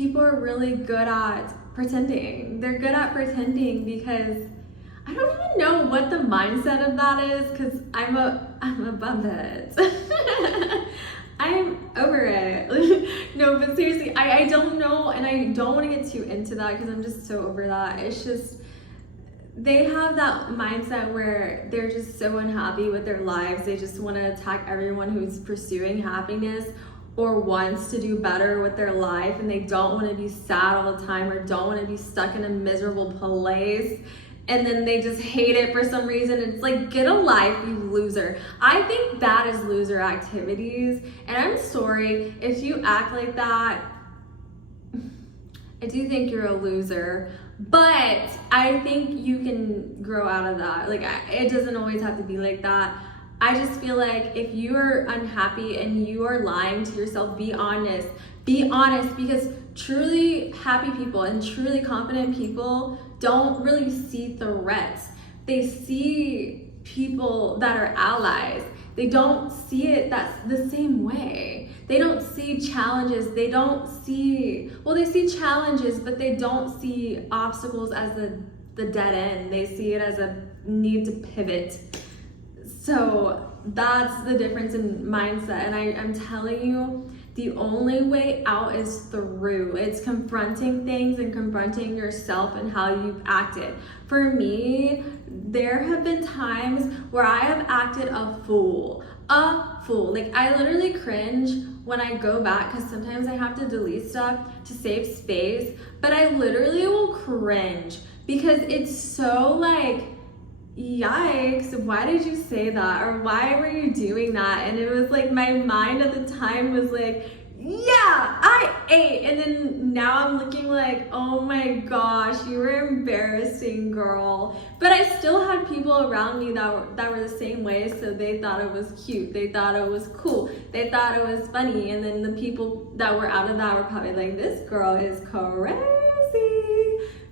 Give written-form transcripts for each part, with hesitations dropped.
people are really good at pretending. They're good at pretending because I don't even know what the mindset of that is, because I'm above it. I'm over it. No, but seriously, I don't know, and I don't want to get too into that because I'm just so over that. It's just, they have that mindset where they're just so unhappy with their lives. They just want to attack everyone who's pursuing happiness or wants to do better with their life, and they don't want to be sad all the time or don't want to be stuck in a miserable place. And then they just hate it for some reason. It's like, get a life, you loser. I think that is loser activities. And I'm sorry if you act like that. I do think you're a loser. But I think you can grow out of that. Like, it doesn't always have to be like that. I just feel like if you are unhappy and you are lying to yourself, be honest. Be honest, because truly happy people and truly confident people don't really see threats. They see people that are allies. They don't see it that's the same way. They don't see challenges. They don't see, well, they see challenges, but they don't see obstacles as the dead end. They see it as a need to pivot. So that's the difference in mindset. And I'm telling you, the only way out is through. It's confronting things and confronting yourself and how you've acted. For me, there have been times where I have acted a fool. Like, I literally cringe when I go back, because sometimes I have to delete stuff to save space, but I literally will cringe because it's so like, yikes, why did you say that? Or why were you doing that? And it was like, my mind at the time was like, yeah, I ate. And then now I'm looking like, oh my gosh, you were embarrassing, girl. But I still had people around me that were the same way, so they thought it was cute. They thought it was cool. They thought it was funny. And then the people that were out of that were probably like, this girl is crazy.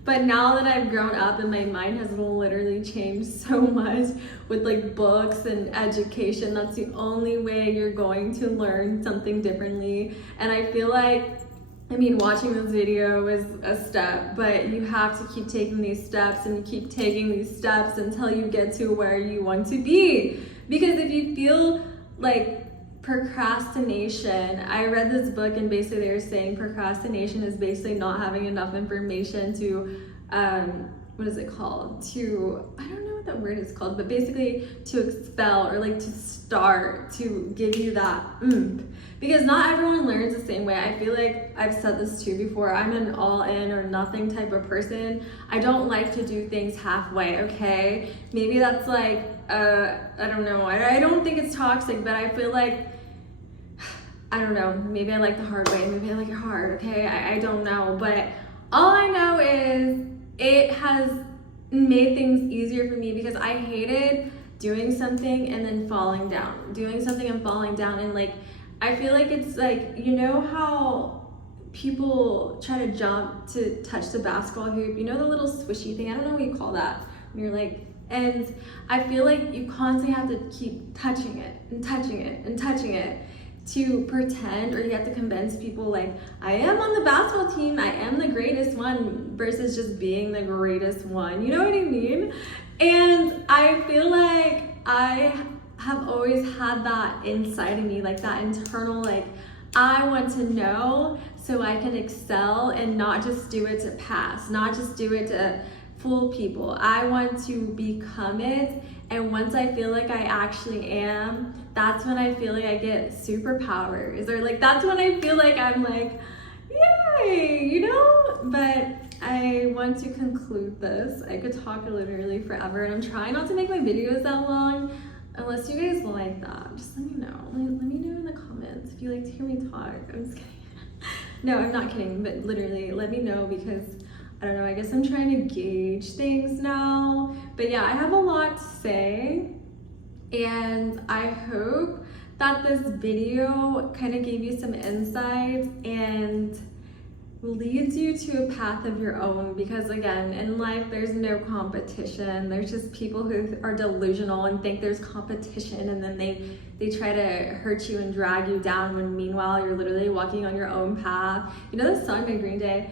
But now that I've grown up and my mind has literally changed so much with like books and education, that's the only way you're going to learn something differently. And I feel like, I mean, watching this video is a step, but you have to keep taking these steps and keep taking these steps until you get to where you want to be. Because if you feel like procrastination, I read this book and basically they were saying procrastination is basically not having enough information to, what is it called? To, I don't know what that word is called, but basically to expel or like to start, to give you that oomph. Because not everyone learns the same way. I feel like I've said this too before. I'm an all in or nothing type of person. I don't like to do things halfway, okay? Maybe that's like, I don't know. I don't think it's toxic, but I feel like, I don't know, maybe I like the hard way, maybe I like it hard, okay? I don't know, but all I know is it has made things easier for me because I hated doing something and then falling down, doing something and falling down. And like, I feel like it's like, you know how people try to jump to touch the basketball hoop, you know, the little swishy thing, I don't know what you call that, when you're like, and I feel like you constantly have to keep touching it and touching it and touching it to pretend, or you have to convince people like, I am on the basketball team, I am the greatest one, versus just being the greatest one, you know what I mean? And I feel like I have always had that inside of me, like that internal, like, I want to know so I can excel and not just do it to pass, not just do it to fool people. I want to become it, and once I feel like I actually am, that's when I feel like I get superpowers, or like that's when I feel like I'm like, yay, you know? But I want to conclude this. I could talk literally forever, and I'm trying not to make my videos that long, unless you guys like that. Just let me know. Let me know in the comments if you like to hear me talk. I'm just kidding. No, I'm not kidding, but literally let me know, because I don't know, I guess I'm trying to gauge things now. But yeah, I have a lot to say, and I hope that this video kind of gave you some insights and leads you to a path of your own, because again, in life there's no competition. There's just people who are delusional and think there's competition, and then they try to hurt you and drag you down when meanwhile you're literally walking on your own path. You know the song by Green Day,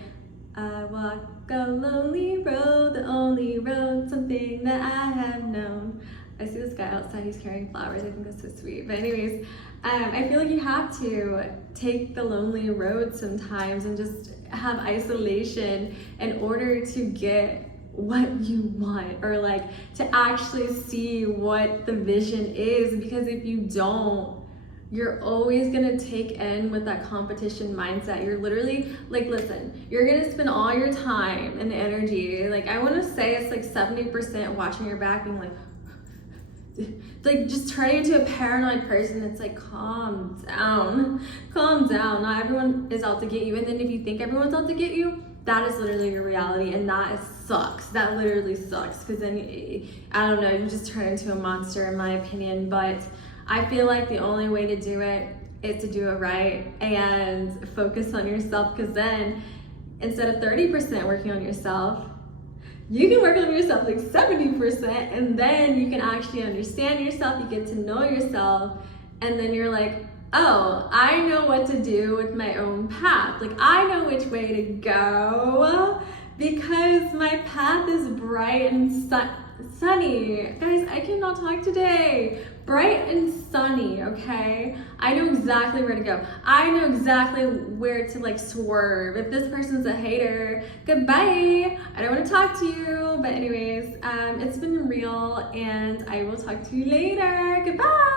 I walk a lonely road, the only road, something that I have known. I see this guy outside, he's carrying flowers. I think that's so sweet. But anyways, I feel like you have to take the lonely road sometimes and just have isolation in order to get what you want, or like to actually see what the vision is. Because if you don't, you're always gonna take in with that competition mindset. You're literally like, listen, you're gonna spend all your time and energy, like I wanna say it's like 70% watching your back, being like just turning into a paranoid person. It's like, calm down, not everyone is out to get you. And then if you think everyone's out to get you, that is literally your reality, and sucks. That literally sucks, because then I don't know, you just turn into a monster, in my opinion. But I feel like the only way to do it is to do it right and focus on yourself, because then instead of 30% working on yourself, you can work on yourself like 70%, and then you can actually understand yourself, you get to know yourself, and then you're like, oh, I know what to do with my own path. Like I know which way to go because my path is bright and sunny. Guys, I cannot talk today. Bright and sunny, okay? I know exactly where to go. I know exactly where to like swerve. If this person's a hater, goodbye. I don't want to talk to you. But anyways, it's been real, and I will talk to you later. Goodbye.